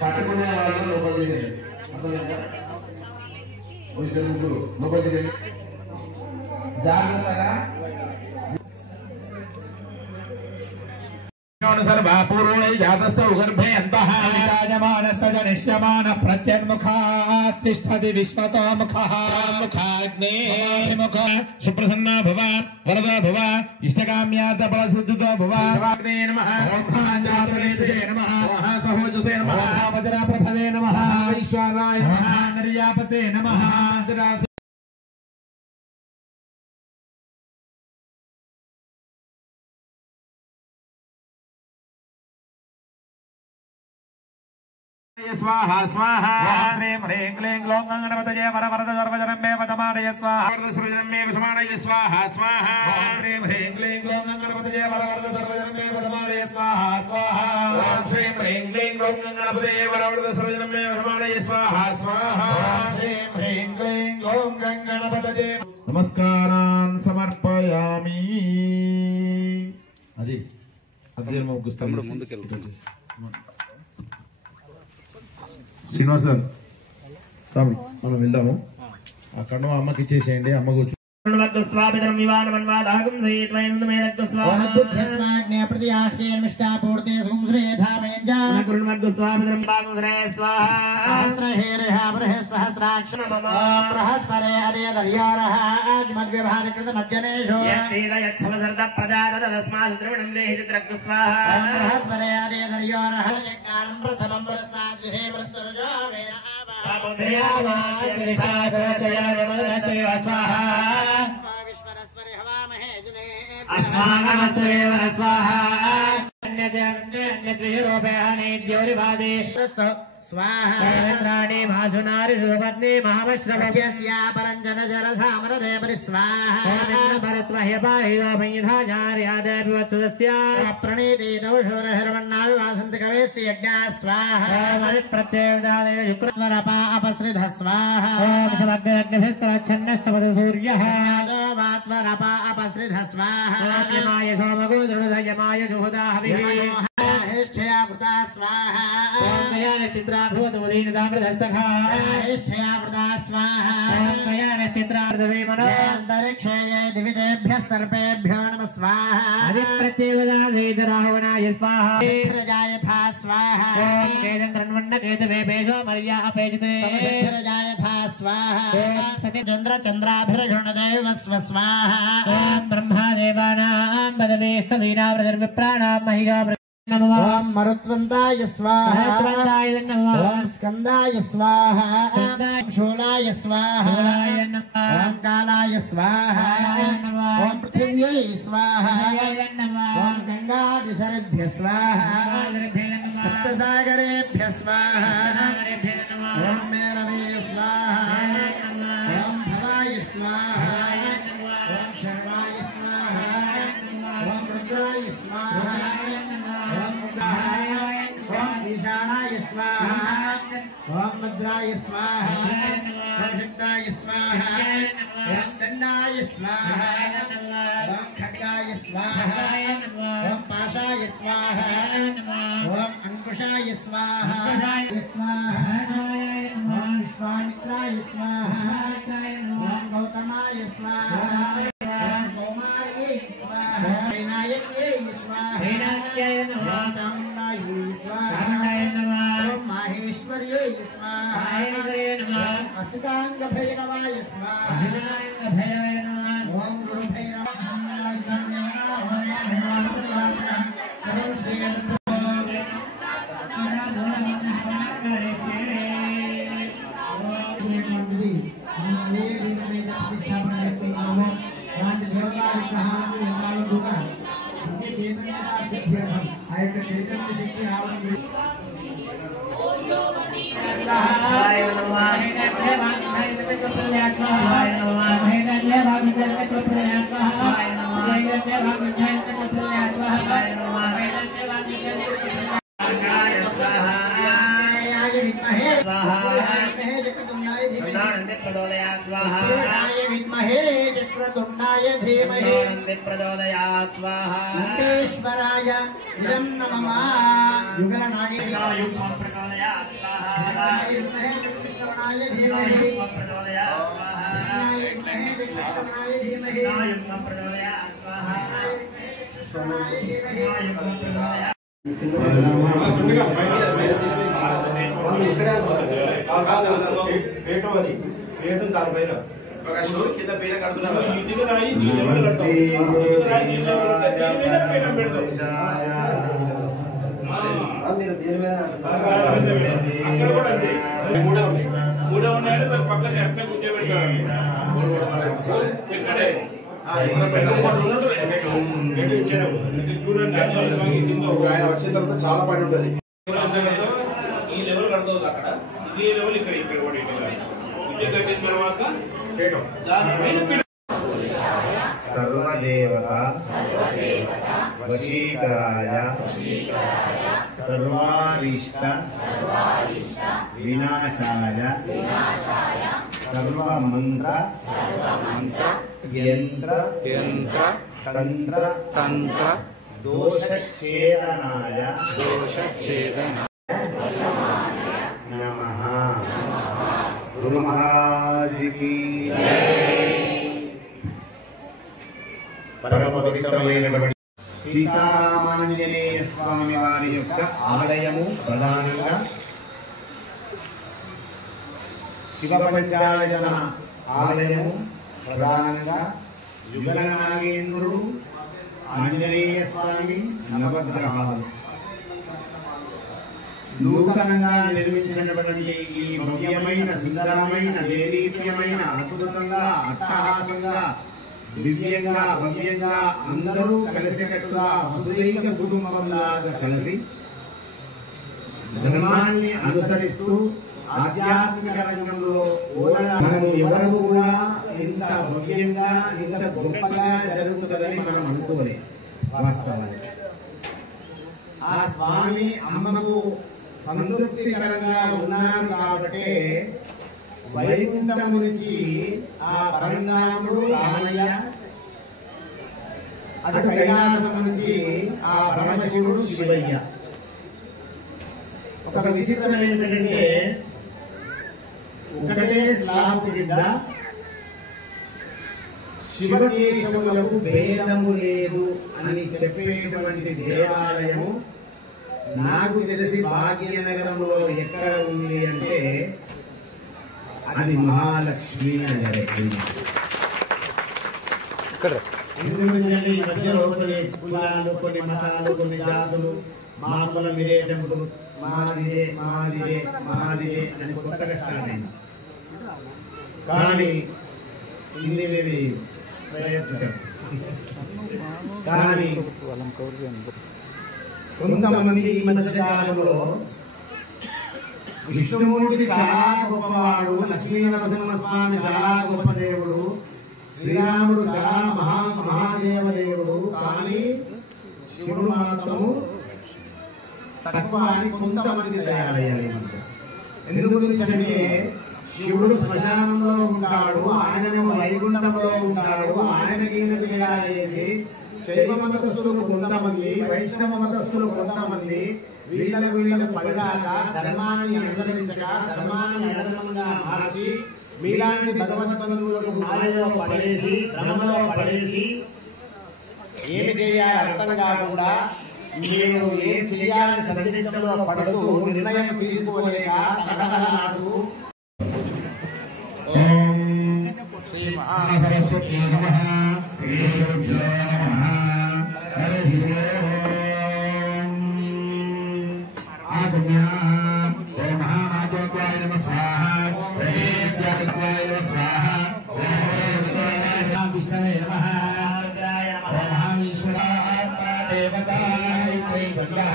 పట్టుకునే వాళ్ళు లోపలికి లోపలికి జాగ్రత్తగా सर्वापूर्वै जातस्य उगर्भे अन्तः विराजमानस्य जनिष्यमानः प्रत्यन्मुखास्तिष्ठति विश्वतो मुखः मुखाग्नेमुख सुप्रसन्ना भव वरदा भव इष्टकाम्यार्थफलसिद्धितो भव शिवाग्ने नमः ओम भाञ्जातलेशे नमः महासहोजसे नमः वज्रप्रभवे नमः वैश्वानाय नमः निर्यापसे नमः स्वाहा स्वाहा ह्रीं ह्रीं क्लीं ग्लौं गणपतये वरवरद सर्वजनमे वदमानय स्वाहा वरद सर्वजनमे वदमानय स्वाहा स्वाहा ह्रीं ह्रीं क्लीं ग्लौं गणपतये वरवरद सर्वजनमे वदमानय स्वाहा स्वाहा ह्रीं ह्रीं क्लीं ग्लौं गणपतये वरवरद सर्वजनमे वदमानय स्वाहा स्वाहा ह्रीं ह्रीं क्लीं ग्लौं गणपतये नमस्कारान् समर्पयामि అది అదే ముగిస్తాము ముందుకెళ్తాము శ్రీనివాస్ స్వామి మనం వెళ్దాము అక్కడ అమ్మకి ఇచ్చేసేయండి అమ్మ కూర్చో स्वापितरं विवानमन्वादागं सहित्वैनन्दमे रक्तस्वाग्ने प्रतियाह्येन मिष्टापूर्ते सुंश्रेधामेञ्जा गुरुन्वद्गस्वापितरं भागुश्रे स्वाहा सहस्रहेरः बृहः सहस्राक्ष बृहस्परे हरेदर्यारः आदिमद्व्यवहारकृतमज्जनेषु यत्समसर्द प्रजातत तस्मात् द्रविणं देहि चित्रक्स्वाहा बृहस्परे हरेदर्यारः यज्ञानं प्रथमं पुरस्ताद्विधे पुरस्सर्जावेन स्वाहा स्वाहाणी माधुनारी सुपत्नी महावश्रवस्या परंजन जरधामरे परिस्वाहा प्रणीति नवशोरहर्वन्नाविवासन्त कवेस्य यज्ञा स्वाहा प्रत्येकदादेव शुक्रवरपा अपसृध स्वाहा ओम सूर्यः वात्वरपा अपसृध स्वाहा यमाय सोमगो दृढयमाय जुहुदा हविः हेष्ठया वृता स्वाहा ओम कयान चित्राभवतोदीन दामृतसखा हेष्ठया वृता स्वाहा ओम कयान चित्रार्धवे मनो अंतरिक्षे दिविदेभ्यः सर्पेभ्यो नमः स्वाहा अधिप्रत्येकदाधीधरावनाय स्वाहा प्रजायथा स्वाहा ओम केदन्द्रन्वन्न केतवे पेशो मर्या अपेजते समप्रजायथा स्वाहा ओम सचन्द्र चन्द्राभिर्षणदेव स्वाहा ओम ब्रह्मदेवानां पदवे कवीनावृतर्विप्राणां महिगा ओम मरुत्वन्ताय स्वाहा ओम स्कंदाय स्वाहा ओम शूलाय स्वाहा ओम कालाय स्वाहा ओम पृथिव्यै स्वाहा ओम गंगादिशरद्भ्यः स्वाहा सप्तसागरेभ्यः स्वाहा ओम मेरवे स्वाहा ओम भवाय स्वाहा ओम शर्वाय स्वाहा ओम रुद्राय स्वाहा ओम ईशानाय स्वाहा ओम वज्राय स्वाहा ओम शक्ताय स्वाहा ओम दंडाय स्वाहा ओम खड्गाय स्वाहा ओम पाशाय स्वाहा ओम अंकुशाय स्वाहा ओम विश्वामित्राय स्वाहा ओम गौतमाय स्वाहा ओम कौमार्ये स्वाहा विनायक्ये स्वाहा ओम चामुण्डाय स्वाहा ओम माहेश्वर्ये स्वाहा ओम असितांगभैरवाय स्वाहा ओम गुरुभैरवाय विद्महे चक्रतुंडाय धीमहि प्रचोदयात् स्वाहा नंदेश्वराय इदं नमः युगलनागे युग्मं प्रचोदयात् स्वाहा श्रवणाय धीमहि प्रचोदयात् स्वाहा श्रवणाय धीमहि युग्मं प्रचोदयात् स्वाहा श्रवणाय धीमहि युग्मं प्रचोदयात् వచ్చిన తర్వాత చాలా పని ఉంటుంది ఈ లెవెల్ కడతావు అక్కడ ఇదే లెవెల్ ఇక్కడ ఇక్కడ కూడా ఇటే కట్టిన తర్వాత దానిపైన సర్వదేవత వశీకరాయ సర్వారిష్ట వినాశాయ సర్వమంత్ర యంత్ర తంత్ర దోషఛేదనాయ నమః. గురు మహారాజ్ కి పరమ పవిత్రమైనటువంటి సీతారామాంజనేయ స్వామి వారి యొక్క ఆలయము ప్రధానంగా శివ పంచాయతన ఆలయము ప్రధానంగా యుగల నాగేంద్రుడు ఆంజనేయ స్వామి నవగ్రహాలు నూతనంగా నిర్మించినటువంటి ఈ భవ్యమైన సుందరమైన దేదీప్యమైన అద్భుతంగా అట్టహాసంగా దివ్యంగా భవ్యంగా అందరూ కలిసినట్టుగా వసుదైక కుటుంబంలాగా కలిసి ధర్మాన్ని అనుసరిస్తూ ఆధ్యాత్మిక రంగంలో మనము ఎవరు కూడా ఇంత భవ్యంగా ఇంత గొప్పగా జరుగుతుందని మనం అనుకోలే వాస్తవానికి. ఆ స్వామి అమ్మకు సంతృప్తికరంగా ఉన్నారు కాబట్టి వైకుంఠం నుంచి ఆ పరంధాముడు రామయ్య, అటు కైలాసం నుంచి ఆ పరమశివుడు శివయ్య. ఒక విచిత్రం ఏంటంటే ఒకటే స్లాబ్ కింద శివకేశవులకు భేదము లేదు అని చెప్పేటువంటి దేవాలయము నాకు తెలిసి భాగ్యనగరంలో ఎక్కడ ఉంది అంటే అది మహాలక్ష్మి నగర్. ఎందుకంటే ఈ మధ్యలో కొన్ని కులాలు, కొన్ని మతాలు, కొన్ని జాతులు మా కులం ఇదే టెంపుల్, మాదిదే మాదిదే మాదిదే అని కొత్తగా స్టార్ట్ అయింది. కానీ ఇన్ని ప్రయత్నం కానీ కొంతమంది ఈ మధ్య కాలంలో విష్ణుమూర్తి చాలా గొప్పవాడు, లక్ష్మీ నరసింహస్వామి చాలా గొప్ప దేవుడు, శ్రీరాముడు చాలా మహాదేవదేవుడు, కానీ శివుడు మాత్రము తక్కువ అని కొంతమంది తయారయ్యారు. ఎందుకు గురించంటే శివుడు శ్మశానంలో ఉంటాడు, ఆయననేమో వైకుంఠంలో ఉంటాడు. ఆయనకి తెలియదు. శైవ మతస్థులు కొంతమంది, వైష్ణవ మతస్థులు కొంతమంది వీళ్ళకు పడినాక ధర్మాన్ని అనుసరించక ధర్మాన్ని అధర్మంగా మార్చి మీలాంటి భగవద్బంధువులకు మాయలో పడేసి భ్రమలో పడేసి ఏమి చేయాలి అర్థం కాకుండా మీరు ఏం చేయాలని సందిగ్ధంలో పడుతూ నిర్ణయం తీసుకోలేక తగదలాడుతూ ఓం శ్రీ మహాసరస్వతి నమః శ్రీ గురుభ్యో నమః హరి ఓం ఆచమ్య ఓం మహామాధవాయ నమః స్వాహా ఓం వేద్యాయ నమః స్వాహా ఓం విష్ణవే నమః ఓం మహావిష్ణువాయ దేవతాయ చండః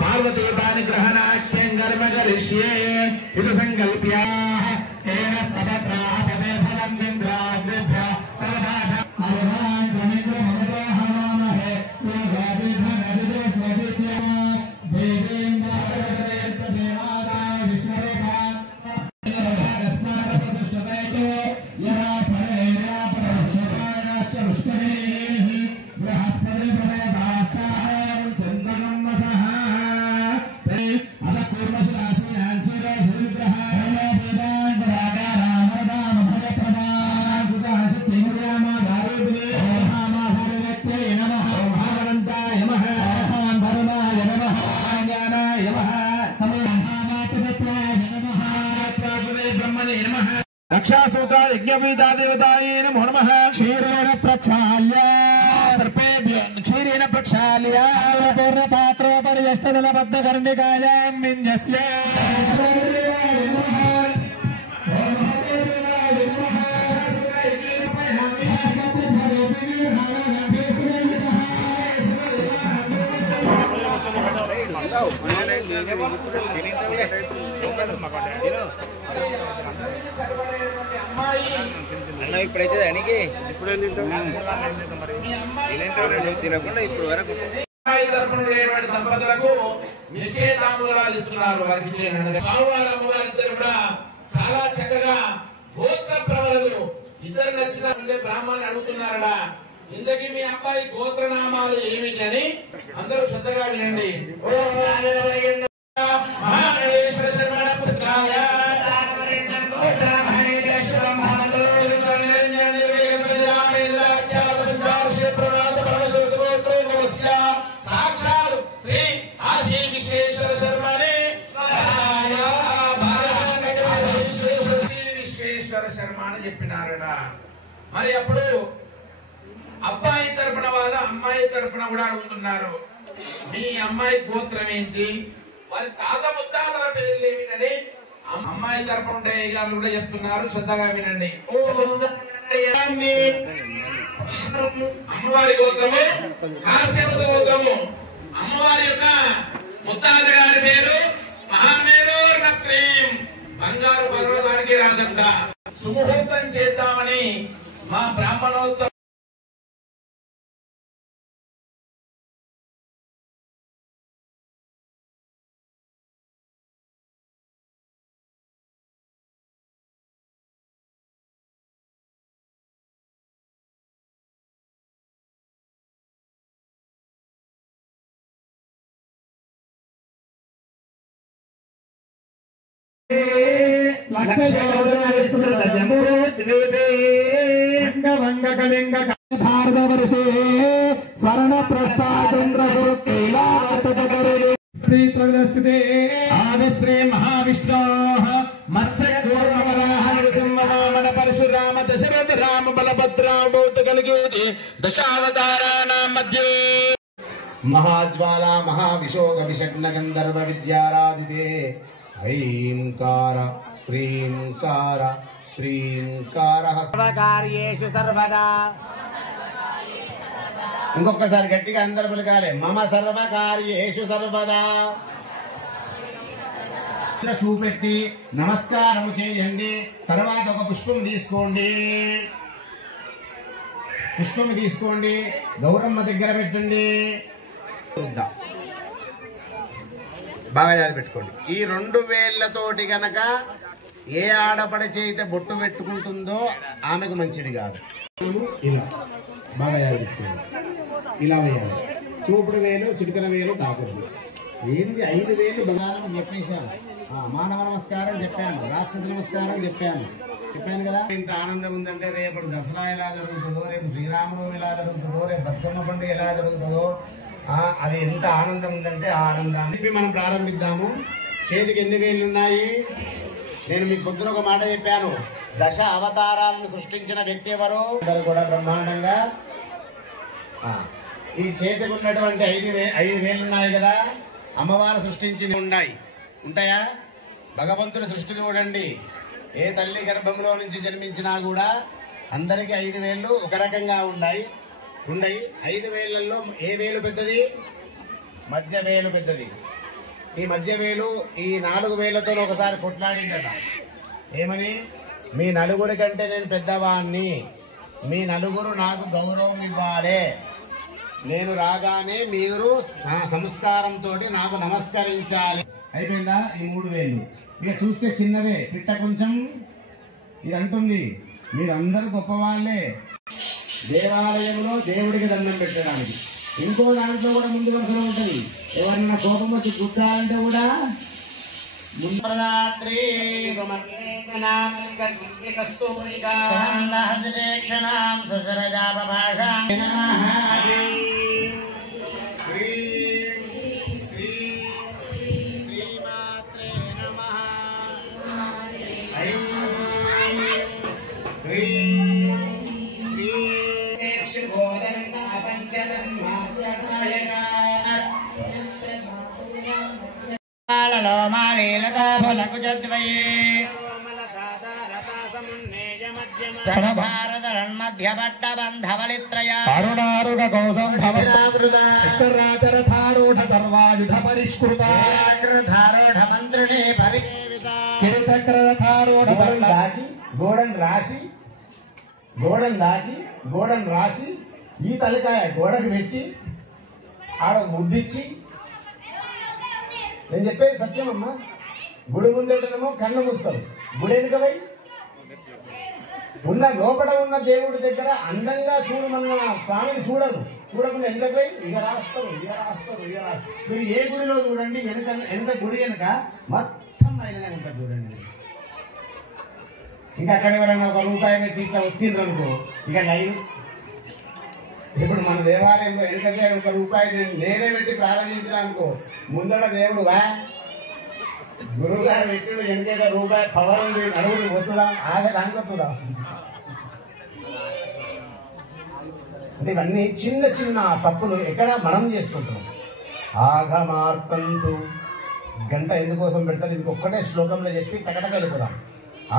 పార్వతీ పానిగ్రహణాఖ్యం కర్మ కరిష్యే ఇది సంకల్ప్యా రక్షాసూత్ర యజ్ఞపీఠాదేవతాయే నమో నమః క్షీరేణ ప్రక్షాళ్య సర్పేభ్యో క్షీరేణ ప్రక్షాళ్య పూర్ణపాత్రోపరి అష్టదళబద్ధకర్ణికాయాం విన్యస్య అన్న ఇప్పుడైతే దానికి ఇప్పుడు తినకుండా ఇప్పుడు వరకు అమ్మాయి తరపున ఉండేటువంటి దంపతులకు నిశ్చయతాంబూలాలు ఇస్తున్నారు. వారికి స్వామివారి అమ్మవారి ఇద్దరు కూడా చాలా చక్కగా గోత్ర ప్రవరులు ఇద్దరు నచ్చిన ఉండే బ్రాహ్మణులు అడుగుతున్నారట. ఇంతకీ మీ అబ్బాయి గోత్రనామాలు ఏమిటి అని అందరూ శ్రద్ధగా వినండి. మహాగణేశ్వర శర్మణ పుత్రాయ సాక్షాత్ శ్రీ ఆశీ విశ్వేశ్వర శర్మనే విశ్వేశ్వర శర్మ అని చెప్పినారట. మరి అప్పుడు అబ్బాయి తరపున వాళ్ళు అమ్మాయి తరపున కూడా అడుగుతున్నారు, మీ అమ్మాయి గోత్రం ఏంటి, వారి తాత ముత్తాతల పేర్లు ఏమిటని అమ్మాయి తరపున ఉండే గారు కూడా చెప్తున్నారు. శ్రద్ధగా వినండి. అమ్మవారి గోత్రము కాశ్యప గోత్రము. అమ్మవారి యొక్క ముత్తాత గారి పేరు మహామేరోర్నత్రీం, బంగారు పర్వతానికి రాజంట. సుముహూర్తం చేద్దామని మా బ్రాహ్మణోత్తమ భారతవర్షే స్వర్ణ ప్రస్థాచంద్రస్థితే ఆదిశ్రీ మహావిష్ణో మత్స్యకూర్మవరాహ నృసింహవామన పరశురామ దశరథ రామ బలభద్రామూర్తి కలిగేది దశావతారాణాం మధ్యే మహాజ్వాల మహావిశోక విషగ్న గంధర్వ విద్యారాధితే ఐంకార హ్రీంకార శ్రీంకార సర్వకార్యేషు సర్వదా. ఇంకొకసారి గట్టిగా అందరు పలకాలి. మమ సర్వకార్యేషు సర్వదా. చూపెట్టి నమస్కారం చేయండి. తర్వాత ఒక పుష్పం తీసుకోండి. పుష్పం తీసుకోండి, గౌరమ్మ దగ్గర పెట్టండి. బాగా యాది పెట్టుకోండి. ఈ 2 వేళ్లతోటి గనక ఏ ఆడపడి చేయితే బొట్టు పెట్టుకుంటుందో ఆమెకు మంచిది కాదు. ఇలా బాగా యాది పెట్టుకోండి. ఇలా వేయాలి. చూపుడు వేలు చిటికన వేలు కాకూడదు. ఏంది 5 వేలు బగానం చెప్పేశాను. మానవ నమస్కారం చెప్పాను, రాక్షస నమస్కారం చెప్పాను కదా. ఇంత ఆనందం ఉందంటే రేపు దసరా ఎలా జరుగుతుందో, రేపు శ్రీరామనవమి ఎలా జరుగుతుందో, రేపు బతుకమ్మ పండుగ ఎలా జరుగుతుందో, అది ఎంత ఆనందం ఉందంటే ఆ ఆనందాన్ని మనం ప్రారంభిద్దాము. చేతికి ఎన్ని వేళ్ళు ఉన్నాయి? నేను మీకు పొద్దున ఒక మాట చెప్పాను. 10 అవతారాలను సృష్టించిన వ్యక్తి ఎవరు? అందరూ కూడా బ్రహ్మాండంగా ఈ చేతికి ఉన్నటువంటి 5 వేళ్ళు ఉన్నాయి కదా, అమ్మవారు సృష్టించి ఉంటాయా? భగవంతుడి సృష్టి చూడండి. ఏ తల్లి గర్భంలో నుంచి జన్మించినా కూడా అందరికీ 5 వేళ్ళు ఒక రకంగా ఉన్నాయి. 5 వేళ్లలో ఏ వేలు పెద్దది? మధ్య వేలు పెద్దది. ఈ మధ్య వేలు ఈ 4 వేళ్లతో ఒకసారి కొట్లాడిందట. ఏమని? మీ నలుగురి కంటే నేను పెద్దవాణ్ణి, మీ నలుగురు నాకు గౌరవం ఇవ్వాలి, నేను రాగానే మీరు సంస్కారంతో నాకు నమస్కరించాలి. అయిపోయిందా? ఈ 3 వేలు. ఇక చూస్తే చిన్నదే, పిట్ట కొంచెం ఇది అంటుంది, మీరందరూ గొప్పవాళ్లే దేవాలయంలో దేవుడికి దండం పెట్టడానికి. ఇంకో దాంట్లో కూడా ముందు వరుసలో ఉంటుంది. ఎవరన్నా కోపం వచ్చి గుద్దాలంటే కూడా అరుణారుణ కౌసం చక్రరాజరథారూఢ సర్వాయుధ పరిష్కృత మంత్రిణే కిరచక్రరథారూఢ గోడను రాసి ఈ తలకాయ గోడకు పెట్టి ఆడ ముద్దిచ్చి, నేను చెప్పేది సత్యమమ్మా. గుడి ముందేటనేమో కళ్ళు మూస్తారు, గుడి ఎందుకవై ఉన్న లోపల ఉన్న దేవుడి దగ్గర అందంగా చూడమన్న స్వామిని చూడకుండా ఎందుకై ఇక రాస్తారు. మీరు ఏ గుడిలో చూడండి, వెనక గుడి వెనక మొత్తం అయిననే ఉంటుంది చూడండి. ఇంకా అక్కడ ఎవరైనా ఒక రూపాయి పెట్టి ఇట్లా వచ్చిండ్రు అనుకో, ఇక లైన్. ఇప్పుడు మన దేవాలయంలో వెనక ఒక రూపాయి నేనే పెట్టి ప్రారంభించిన అనుకో, ముందడ దేవుడు గురువు గారు పెట్టిడు వెనక రూపాయి పవర్ ఉంది, నడువుని వద్దుదా దానికి వద్దుదా. అంటే ఇవన్నీ చిన్న చిన్న తప్పులు ఎక్కడ మనం చేసుకుంటున్నాం. ఆగమార్తంతు గంట ఎందుకోసం పెడతారు, ఇది ఒక్కటే శ్లోకంలో చెప్పి టకటక వెళ్ళిపోదాం.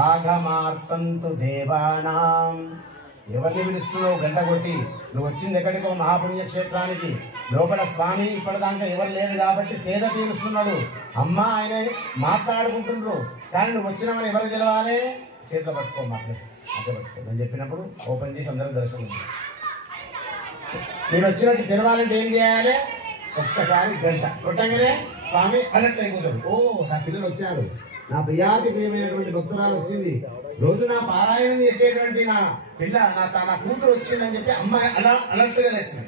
ఆగమార్తంతు దేవానాం, ఎవరిని పిలుస్తున్నావు గంట కొట్టి? నువ్వు వచ్చింది ఎక్కడికో మహాపుణ్యక్షేత్రానికి. లోపల స్వామి ఇప్పటిదాకా ఎవరు లేరు కాబట్టి సేద తీరుస్తున్నాడు. అమ్మ ఆయన మాట్లాడుకుంటున్నారు, కానీ నువ్వు వచ్చినామని ఎవరికి తెలవాలి? చేతిలో పట్టుకో, పట్టుకో నేను చెప్పినప్పుడు ఓపెన్ చేసి అందరం దర్శనం. మీరు వచ్చినట్టు తెలవాలంటే ఏం చేయాలి? ఒక్కసారి గంట కొట్టంగానే స్వామి అలర్ట్ అయిపోతాడు. ఓ నా పిల్లలు వచ్చారు, నా ప్రియాతి ప్రియమైనటువంటి భక్తురాలు వచ్చింది, రోజు నా పారాయణం చేసేటువంటి నా పిల్ల నా కూతురు వచ్చిందని చెప్పి అమ్మ అలా అలర్ట్గా వేస్తుంది.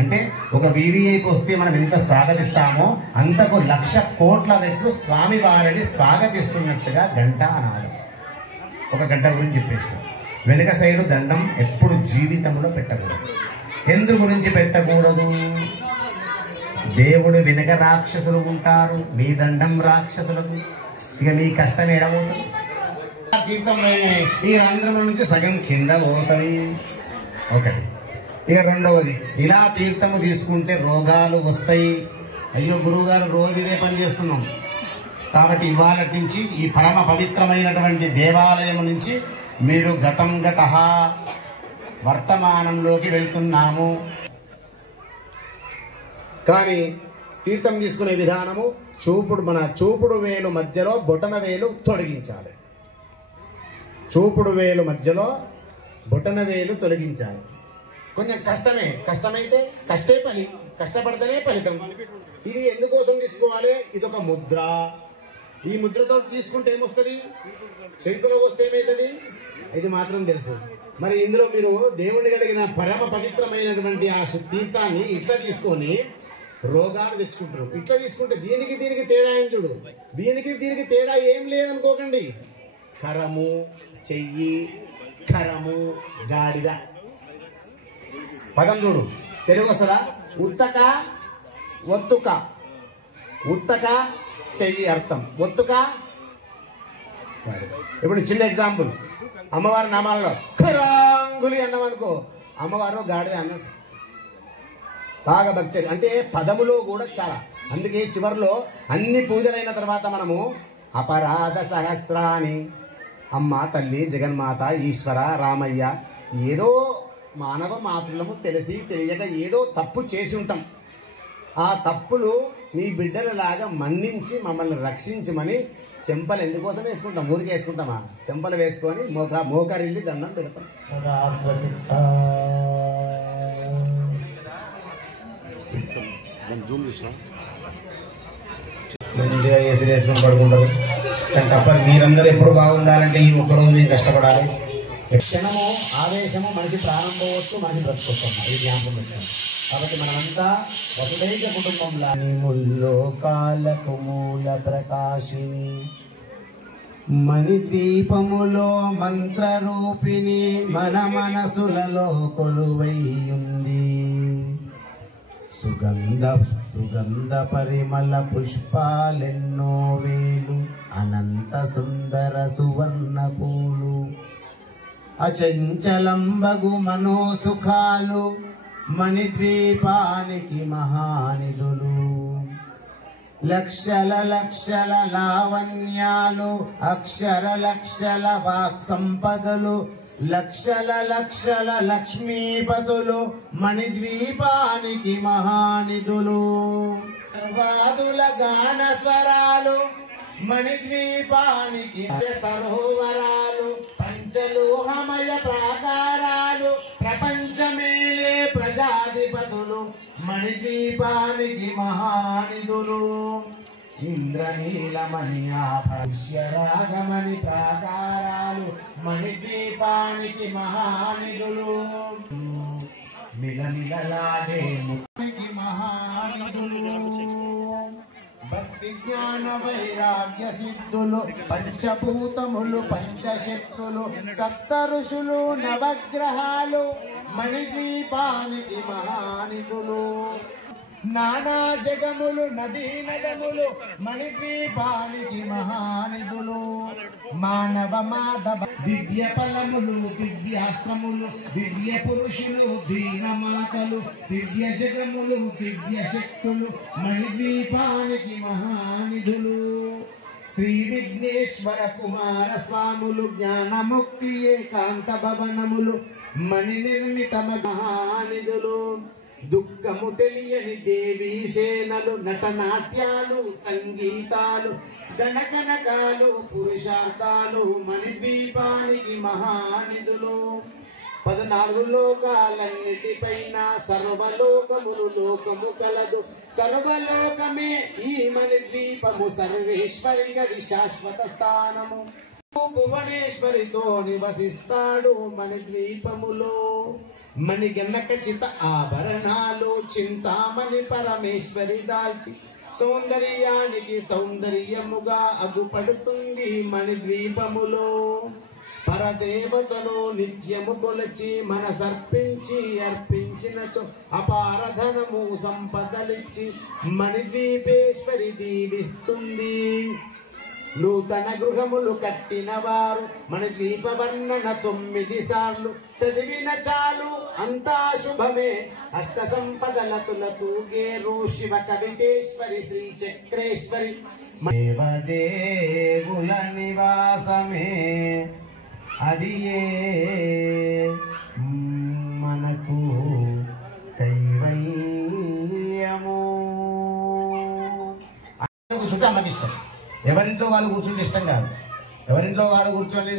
అంటే ఒక VVIP వస్తే మనం ఎంత స్వాగతిస్తామో అంతకు 1,00,000 కోట్ల రెట్లు స్వామి వారిని స్వాగతిస్తున్నట్టుగా గంట అనాలి. ఒక గంట గురించి చెప్పేసిన వెనుక సైడు దండం ఎప్పుడు జీవితంలో పెట్టకూడదు. ఎందు గురించి పెట్టకూడదు? దేవుడు వెనుక రాక్షసులు ఉంటారు, మీ దండం రాక్షసులకు, ఇక మీ కష్టం ఎడబోతుంది. తీర్థం ఈ రంధ్రం నుంచి సగం కింద పోతాయి ఒకటి. ఇక రెండవది, ఇలా తీర్థము తీసుకుంటే రోగాలు వస్తాయి. అయ్యో గురువుగారు రోజు ఇదే పని చేస్తున్నాం కాబట్టి ఇవాళ నుంచి ఈ పరమ పవిత్రమైనటువంటి దేవాలయం నుంచి మీరు గతం గతః వర్తమానంలోకి వెళ్తున్నాము. కానీ తీర్థం తీసుకునే విధానము మన చూపుడు వేలు మధ్యలో బొటన వేలు తొలగించాలి. చూపుడు వేలు మధ్యలో బొటన వేలు తొలగించాలి. కొంచెం కష్టమైతే పని, కష్టపడితేనే ఫలితం. ఇది ఎందుకోసం తీసుకోవాలి? ఇదొక ముద్ర. ఈ ముద్రతో తీసుకుంటే ఏమొస్తుంది? శంకులో వస్తే ఏమవుతుంది? ఇది మాత్రం తెలుసు. మరి ఇందులో మీరు దేవుడిని కలిగిన పరమ పవిత్రమైనటువంటి ఆ తీర్థాన్ని ఇట్లా తీసుకొని రోగాలు తెచ్చుకుంటారు. ఇట్లా తీసుకుంటే దీనికి తేడా ఏం చూడు, దీనికి తేడా ఏం లేదనుకోకండి. కరము చెయ్యి, కరము గాడిద. పదం చూడు, తెలుగు వస్తుందా? ఉత్తక ఒత్తుక, ఉత్తక చెయ్యి అర్థం, ఒత్తుక. ఇప్పుడు చిన్న ఎగ్జాంపుల్, అమ్మవారి నామాలలో ఖరాంగులి అన్నాం అనుకో, అమ్మవారు గాడిద అన్నట్టు. బాగా భక్తి అంటే పదములో కూడా చాలా. అందుకే చివరిలో అన్ని పూజలైన తర్వాత మనము అపరాధ సహస్రాన్ని, అమ్మ తల్లి జగన్మాత ఈశ్వర రామయ్య, ఏదో మానవ మాతృలము తెలిసి తెలియక ఏదో తప్పు చేసి ఉంటాం. ఆ తప్పులు నీ బిడ్డలలాగా మన్నించి మమ్మల్ని రక్షించమని చెంపలు ఎందుకోసం వేసుకుంటాం? ఊరికి వేసుకుంటామా? చెంపలు వేసుకొని మోకరిల్లి దండం పెడతాం. మంచిగా ఏసీ వేసుకొని పడుకుంటారు. కానీ తప్పదు, మీరందరూ ఎప్పుడు బాగుండాలంటే ఈ ఒక్కరోజు నేను కష్టపడాలి. క్షణము ఆవేశము మనిషి ప్రాణం పోవచ్చు, మనిషి బ్రతుకొస్తాం. ఇది జ్ఞాపకం పెట్టాం. కాబట్టి మనమంతా వసుదైక కుటుంబంలో ముల్లోకాలకు మూల ప్రకాశిని మణిద్వీపములో మంత్రరూపిణి మన మనసులలో కొలువైయుంది. సుగంధ పరిమళ పుష్పాలెన్నో వేలు, అనంత సుందర సువర్ణ పూలు, అచంచలంబగు మనోసుఖాలు, మణిద్వీపానికి మహానిధులు. లక్షల లక్షల లావణ్యాలు అక్షర లక్షల వాక్ సంపదలు లక్షల లక్షల లక్ష్మీపతులు మణిద్వీపానికి మహానిధులు వాదుల గాన స్వరాలు మణిద్వీపానికి సరోవరాలు పంచలోహమయ ప్రాకారాలు ప్రపంచమేలే ప్రజాధిపతులు మణిద్వీపానికి మహానిధులు ఇంద్రనీలమణి ఆభాష్యరాగమణి ప్రాకారాలు మణిద్వీపానికి మహానిధులు మిలమిలలాడే ముఖానికి మహానిధులు భక్తి జ్ఞాన వైరాగ్య సిద్ధులు పంచభూతములు పంచశక్తులు సప్త ఋషులు నవగ్రహాలు మణిద్వీపానికి మహానిధులు నానా జగములు నదీ నదములు మణిద్వీపానికి మహానిధులు మానవ మాధవ దివ్య ఫలములు దివ్యాస్త్రములు దివ్య పురుషులు దీనమాతలు దివ్య జగములు దివ్య శక్తులు మణిద్వీపానికి మహానిధులు శ్రీ విఘ్నేశ్వర కుమార స్వాములు జ్ఞానముక్తి ఏకాంత భవనములు మణి నిర్మిత మహానిధులు దుఃఖము తెలియని దేవీ సేనలు నటనాట్యాలు సంగీతాలు గణకనకాలు పురుషార్థాలు మణిద్వీపానికి మహానిధులు 14 లోకాలన్నిటిపైన సర్వలోకములు లోకము కలదు సర్వలోకమే ఈ మణిద్వీపము సర్వేశ్వరి గది శాశ్వత స్థానము భువనేశ్వరితో నివసిస్తాడు మణిద్వీపములో మణిగణక చిత ఆభరణాలు చింతామణి పరమేశ్వరి దాల్చి సౌందర్యానికి సౌందర్యముగా అగుపడుతుంది మణిద్వీపములో పరదేవతను నిత్యము కొలచి మనసర్పించి అర్పించినచో అపారధనము సంపదలిచ్చి మణిద్వీపేశ్వరి దీవిస్తుంది నూతన గృహములు కట్టిన వారు మణిద్వీప వర్ణన 9 సార్లు చదివిన చాలు అంతా శుభమే అష్ట సంపదలతుల తూగేరు శివ కవితేశ్వరి శ్రీ చక్రేశ్వరి దేవదేవుల నివాసమే అది మనకు కైవల్యము కూర్చుంటే అమ్మకి ఇష్టం ఎవరింట్లో వాళ్ళు కూర్చుంటే ఇష్టం కాదు ఎవరింట్లో వాళ్ళు కూర్చొని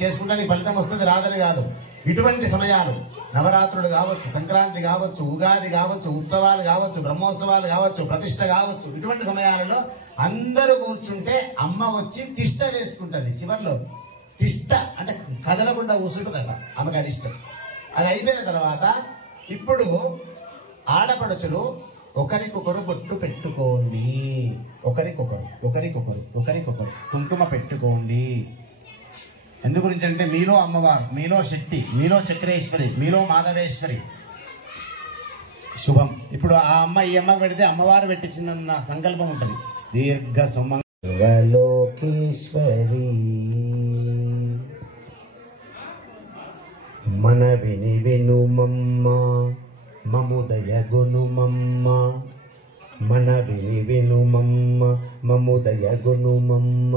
చేసుకుంటే ఫలితం వస్తుంది రాదని కాదు ఇటువంటి సమయాలు నవరాత్రులు కావచ్చు సంక్రాంతి కావచ్చు ఉగాది కావచ్చు ఉత్సవాలు కావచ్చు బ్రహ్మోత్సవాలు కావచ్చు ప్రతిష్ట కావచ్చు ఇటువంటి సమయాలలో అందరూ కూర్చుంటే అమ్మ వచ్చి తిష్ట వేసుకుంటుంది చివర్లో తిష్ట అంటే కదలకుండా కూర్చుంటుందట ఆమెకు అది ఇష్టం అది అయిపోయిన తర్వాత ఇప్పుడు ఆడపడుచులు ఒకరికొకరు బొట్టు పెట్టుకోండి ఒకరికొకరు కుంకుమ పెట్టుకోండి ఎందు గురించి అంటే మీలో అమ్మవారు మీలో శక్తి మీలో చక్రేశ్వరి మీలో మాధవేశ్వరి శుభం ఇప్పుడు ఆ అమ్మ ఈ అమ్మ పెడితే అమ్మవారు పెట్టించిన సంకల్పం ఉంటుంది దీర్ఘ సుమంగళోకేశ్వరి మన విని వినుమమ్మ మముదయ గుణుమమ్మ మన విని వినుమమ్మ మముదయ గుణుమమ్మ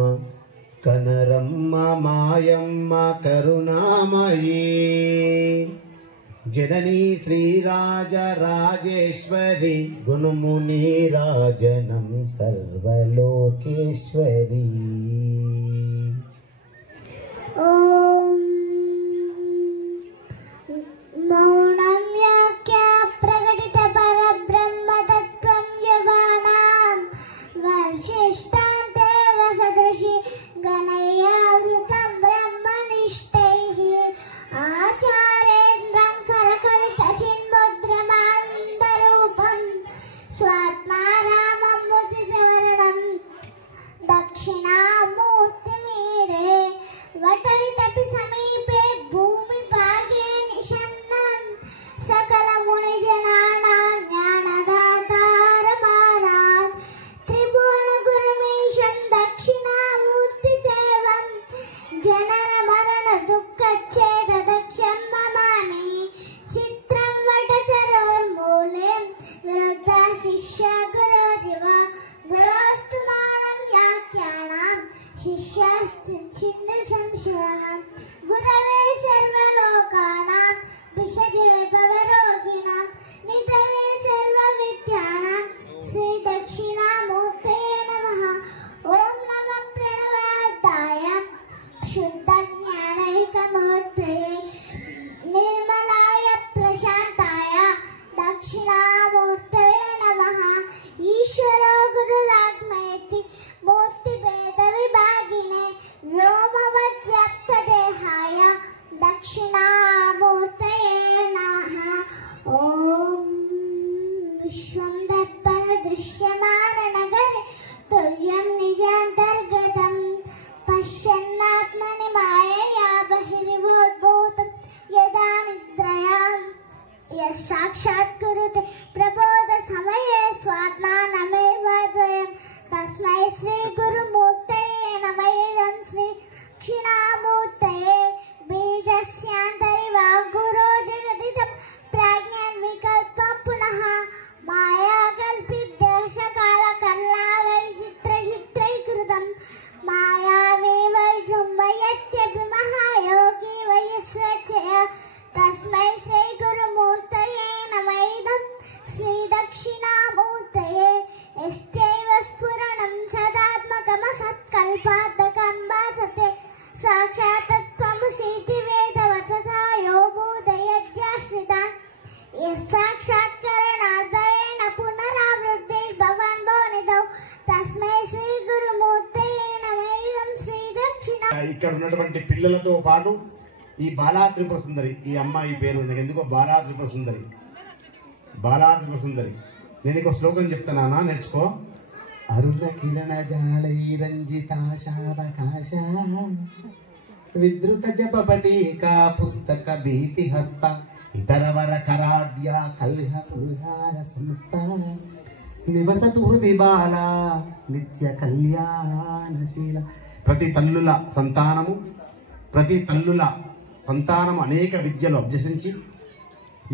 కనరమ్మ మాయమ్మ కరుణామయీ జననీ శ్రీరాజ రాజేశ్వరి గుణముని రాజనం సర్వలోకేశ్వరి మౌనం యాఖ్య ప్రకటిత పరబ్రహ్మతత్వం యవానాం వర్షిష్టాంతేవ సదృశి గణయావృతం బ్రహ్మనిష్టైః ఆచారేంద్రం కరకలిత చిన్ముద్రమానందరూపం స్వాత్మారామం ముదితవర్ణం దక్షిణామూర్తిమీడే వటవితపి సమీపే భూమి భాగే నిషన్నన్ సకల ముని జనానాం జ్ఞానదాతారమానాన్ త్రిభువన గురుమీశం దక్షిణామూర్తి దేవం జనన మరణ దుఃఖచ్ఛేద దక్షం మమామి చిత్రం వటతరోర్మూలే విరుద్ధ శిష్య గురోరివ గురు शिष्याश्चिन्द संशयः गुरवे सर्वलोकानां विषजे भवरोगिणां निधये सर्वविद्यानां श्रीदक्षिणामूर्तये नमः। ॐ नमः प्रणवाय शुद्धज्ञानैकमूर्तये निर्मलाय प्रशान्ताय दक्षिणामूर्तये नमः। ईश्वरो गुरुरात्मेति मूर्तिभेदविभागिने व्योमवद्व्याप्तदेहाय दक्षिणामूर्तये नमः। ॐ विश्वं दर्पणदृश्यमाननगरे तुल्यं निजान्तर्गतं पश्यन्नात्मनि मायया बहिर्वोद्भूतं यदा निद्रयां यः साक्षात्कुरुते प्रबोधसमये स्वात्मानमेव द्वयं तस्मै श्रीगुरुमूर्तये नमः। इदं श्रीदक्षिणामूर्तये बीजस्यान्तरिवा गुरो जगदिदं प्राज्ञान्विकल्पं पुनः मायाकल्पितदेशकालकल्लावैचित्रचित्रैकृतं मायामेव जृम्भयत्यभिमहायोगी वयस्वचय तस्मै श्रीगुरुमूर्तये नमः। इदं श्रीदक्षिणामूर्तये यस्यैव स्फुरणं सदात्मकमसत्कल्पार्थकं भासते साक्षात् तत्त्वमसीति वेदवचसा यो बोधयत्याश्रितान् यस्साक्षात्करणादयेन पुनरावृत्तिर्भवन् भवनिधौ तस्मै श्रीगुरुमूर्तये नमः। इदं श्रीदक्षिणा ఇక్కడ ఉన్నటువంటి పిల్లలతో పాటు ఈ బాలా త్రిపుర సుందరి ఈ అమ్మాయి పేరు నాకు ఎందుకో బాలా త్రిపుర సుందరి నేను ఒక శ్లోకం చెప్తానా నేర్చుకో. అరుణ కిరణ జాలై రంజితాశావకాశ విద్రుత జపపటీకా పుస్తక భీతి హస్త ఇతరవర కరాడ్య కల్హ పుల్హార సంస్థ నివసతు హృది బాల నిత్య కళ్యాణశీల. ప్రతి తల్లుల సంతానము అనేక విద్యలు అభ్యసించి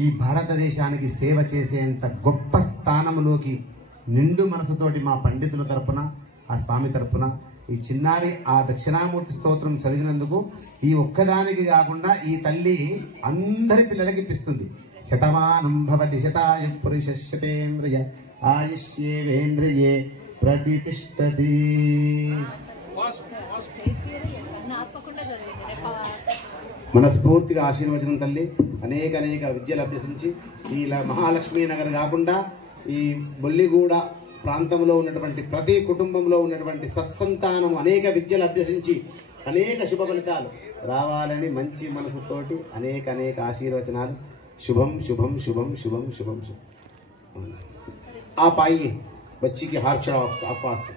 ఈ భారతదేశానికి సేవ చేసేంత గొప్ప స్థానములోకి నిండు మనసుతోటి మా పండితుల తరపున ఆ స్వామి తరపున ఈ చిన్నారి ఆ దక్షిణామూర్తి స్తోత్రం చదివినందుకు ఈ ఒక్కదానికి కాకుండా ఈ తల్లి అందరి పిల్లలకి ఇప్పిస్తుంది. శతమానం భవతి శతాయ పురుష శతేంద్రియ ఆయుష్యేంద్రియే ప్రతిష్టతి. మనస్ఫూర్తిగా ఆశీర్వచనం తల్లి. అనేక విద్యలు అభ్యసించి ఈ మహాలక్ష్మీ నగర్ కాకుండా ఈ బొల్లిగూడ ప్రాంతంలో ఉన్నటువంటి ప్రతి కుటుంబంలో ఉన్నటువంటి సత్సంతానం అనేక విద్యలు అభ్యసించి అనేక శుభ ఫలితాలు రావాలని మంచి మనసుతోటి అనేక ఆశీర్వచనాలు. శుభం శుభం శుభం శుభం శుభం శుభం. आप आइए बच्ची की हार चढ़ाओ आप पास से.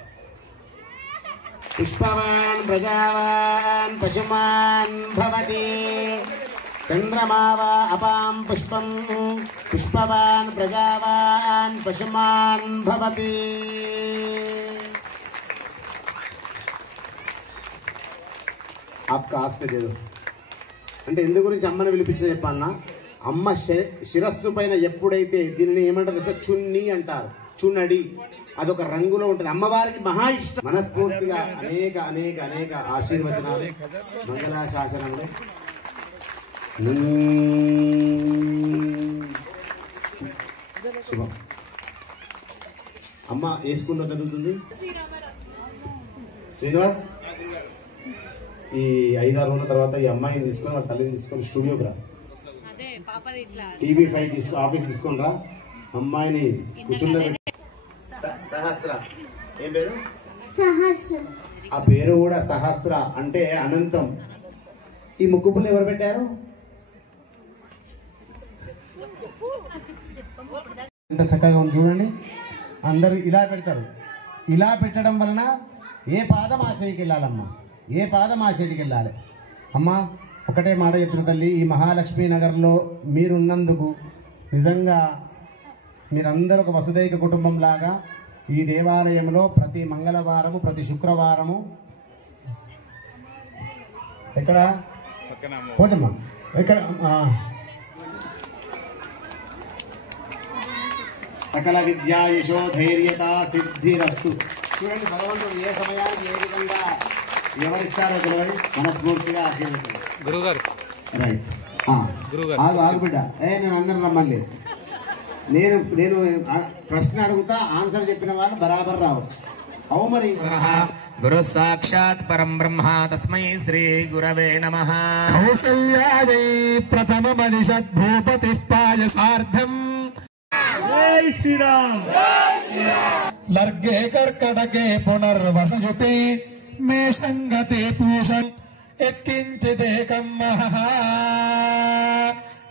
पुष्पवान प्रजावान पशुमान भवति चंद्रमावा अपाम पुष्पम पुष्पवान प्रजावान पशुमान भवति. आपका हाथ से दे दो. అంటే ఎందు గురించి అమ్మని పిలిపించి చెప్పాలన్నా, అమ్మ శిరస్సు పైన ఎప్పుడైతే దీనిని ఏమంటారు చున్ని అంటారు, చున్నడి, అదొక రంగులో ఉంటుంది. అమ్మవారికి మహా ఇష్టం. మనస్ఫూర్తిగా అనేక ఆశీర్వచనాలు మంగళాశాసనములు. శుభం. అమ్మ ఏ స్కూల్లో చదువుతుంది? శ్రీనివాస్. ఈ 5-6 రోజుల తర్వాత ఈ అమ్మాయిని తీసుకొని వాళ్ళ తల్లిని తీసుకొని స్టూడియోకి రా, టీవీ 5 తీసుకో, ఆఫీస్ తీసుకొని రా. అమ్మాయిని కూర్చుండబెట్టి. సహస్ర ఏం పేరు? సహస్రం. ఆ పేరు కూడా సహస్ర అంటే అనంతం. ఈ ముక్కుపుల్ని ఎవరు పెట్టారు? ఎంత చక్కగా ఉంది చూడండి. అందరూ ఇలా పెడతారు. ఇలా పెట్టడం వలన ఏ పాదం ఆ చేతికి వెళ్ళాలమ్మా, ఏ పాదం ఆ చేతికి వెళ్ళాలి. అమ్మ ఒకటే మాట చెప్పిన తల్లి, ఈ మహాలక్ష్మీ నగర్లో మీరున్నందుకు నిజంగా మీరందరూ ఒక వసుదైక కుటుంబం లాగా ఈ దేవాలయంలో ప్రతి మంగళవారము ప్రతి శుక్రవారము ఎక్కడ పోచమ్మ ఎక్కడ సకల విద్యా యశో ధైర్యత సిద్ధిరస్తు. చూడండి భగవంతుడు ఏ సమయానికి ఏ విధంగా ఎవరిస్తారో తెలియదు, మనస్ఫూర్తిగా ఆశీర్వదించారు. గురుగారు రైట్. ఆగు బిడ్డ, నేను అందరం రమ్మండి. నేను ప్రశ్న అడుగుతా, ఆన్సర్ చెప్పిన వాళ్ళు బరాబర్ రావచ్చు. అవు మరి. గురు సాక్షాత్ పరం బ్రహ్మ తస్మై శ్రీ గురవే నమః. కౌసల్యాదై ప్రథమ మనిషద్ భూపతి పాయసార్థం. జై శ్రీరామ్. లర్గే కర్కటకే పునర్వసయుతే మే సంగతే పూషం యత్కించిదేకం మహః.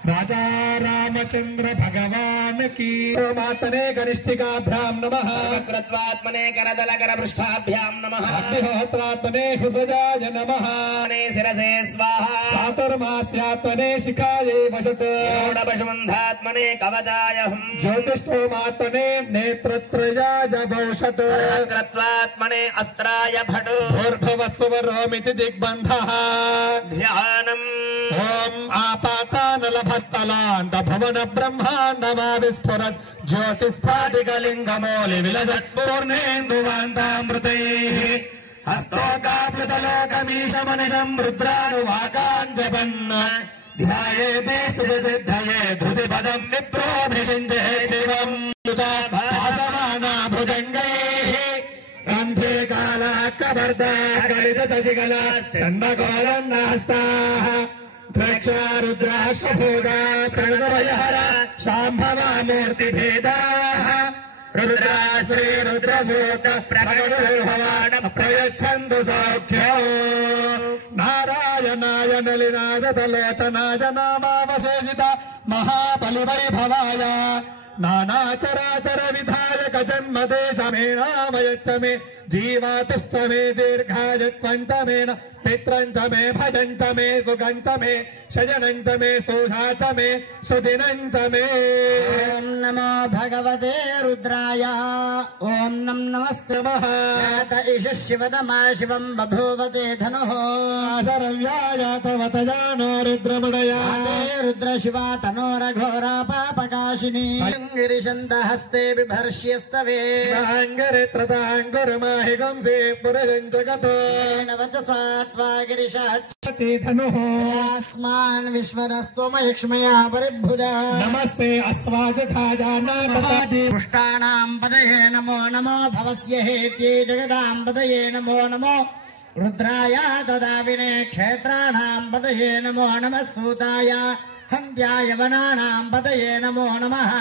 రాజా రామచంద్ర భగవాన్ की मातने कनिष्ठिकाभ्याम नमः. వక్రత్వాత్మనే కరదలకర పృష్ఠాభ్యాం నమః. अग्निहोत्रात्मने हृदयाय नमः. శిరసే స్వాహా. चातुर्मास्यात्मने शिखायै वशत्. షోడశమంధాత్మనే కవచాయ హుం. ज्योतिष्ठोमात्मने नेत्रत्रयाय वौषत्. వక్రత్వాత్మనే అస్త్రాయ భట్. भूर्भुवस्वरोमिति दिग्बन्धः. ధ్యానం. ओम आपातानलभस्थलान्त भवन ब्रह्माण्डमा विस्फुरत् ज्योतिस्फाटिकलिङ्गमौलि विलसत् पूर्णेन्दुवान्तामृतैः. हस्तोकाप्लुतलोकमीशमनिशम् रुद्रानुवाकान् जपन् ध्यायेते चिरसिद्धये धृतिपदम् विप्रोभिषिञ्जे शिवम्. भासमाना भुजङ्गैः रन्ध्रे कालाकवर्धा कलितशशिकलाश्चण्डकोलन्नास्ताः. द्रक्षा रुद्राक्षभोगा प्रणवयहर शाम्भवा मूर्तिभेदाः. रुद्रा श्री रुद्रसूक्त प्रकटभवान प्रयच्छन्तु सौख्यो. नारायणाय नलिनादतलोचनाय नामावशेषित महाबलिवैभवाय नानाचराचर विधायक जन्मदेश मे नामयच्च मे जीवातुश्च मे दीर्घायुत्वञ्च मे न पित्रञ्च मे भजञ्च मे सुखञ्च मे शयनञ्च मे सुषाच मे सुदिनञ्च मे. ओम नमो भगवते रुद्राय. ओम नमस्ते महात ईश शिवदमा शिवं बभूवते धनुः. शरव्याय तव तजानो रुद्रमणया. रुद्र शिवा तनोरघोरा पापकाशिनी. गिरिशन्तहस्ते बिभर्ष्यस्तवे. अंगरित्रतांगुरमाहिगंसे पुरजंजगतो. वचसा त्वा गिरिशाच्चति धनुः. अस्मान् विश्वरस्त्वमयक्ष्मया परिभुजा. नमस्ते अस्त्वाजथाजानापदादि. पुष्टाणां पदये नमो नमो भवस्य हेत्ये जगदां पदये नमो नमो. रुद्राय ददाविने क्षेत्राणां पदये नमो नमः. सूताय हन्त्याय वनानां पदये नमो नमः.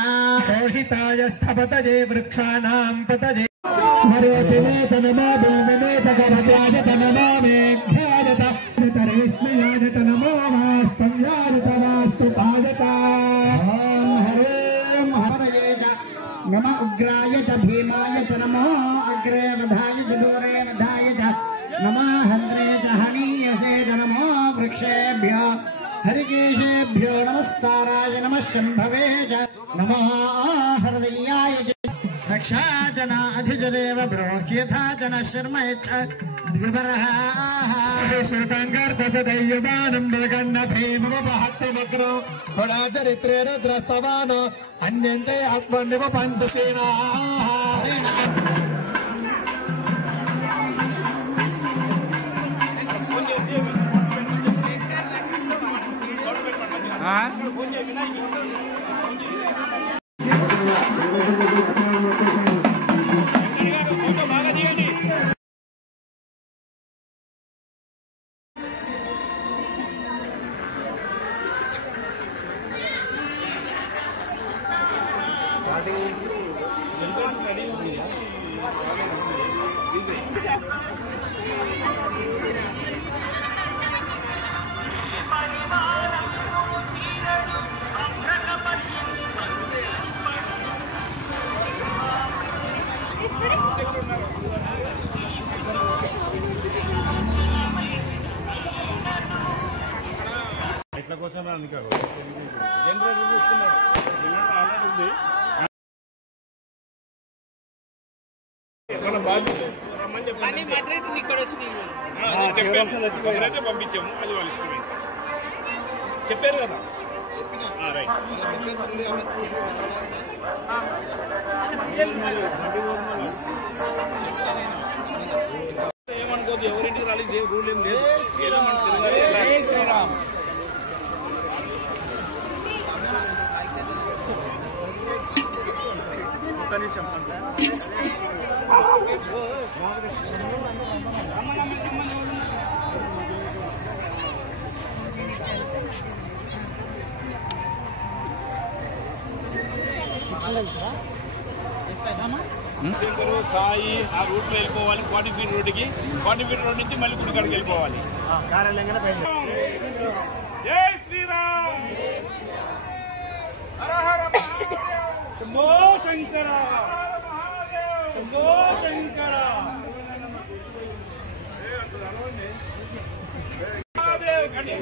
रोहिताय स्थपतये वृक्षाणां पतये. मरोतिने च नमो भूमिने च गभजाय च नमो मेघ्याय च रेश्मयाय च नमो वास्तव्याय च वास्तुपाय च. ॐ हरें हरये च नम उग्राय च भीमाय च नमो अग्रे वधाय च दूरे वधाय च नमः. हन्द्रे च हनीयसे च नमो वृक्षेभ्यो हरिकेशेभ्यो नमस्ताराय नमः. शम्भवे च नमो हृदयाय च रक्षा जना अधिजदेव ब्रोह्यथा जन शर्म च द्विबरः. श्रुतङ्गर्दशदैयमानं मृगन्न भीमवहत्यमग्रो गुणाचरित्रे रुद्रस्तवानो अन्यन्ते आत्मन्यव पन्तसेनाः. ఇట్ల కోసమే అందుకే జనరేటర్ చూస్తున్నారు ఆల్రెడీ ఉంది. మన బాధ్యత రమ్మని చెప్పండి. చెప్పారు పంపించాము, అది వాళ్ళ ఇష్టమే. చెప్పారు కదా. రైట్. ఏమనుకోద్దు. ఎవరింటికి రాలేదు రూల్ ఏం లేదు. ఏదో మన తిరగాలి. శ్రీరామ్ ఒక్క నిమిషం సాయి ఆ రూట్ లో వెళ్ళిపోవాలి. 40 ఫీట్ రోడ్డుకి 40 ఫీట్ రోడ్ నుంచి మళ్ళీ గుడి కాడికి వెళ్ళిపోవాలి. జై శ్రీరామ్. హర హర శంభో శంకర శంభో శంకర మహాదేవ్ గణి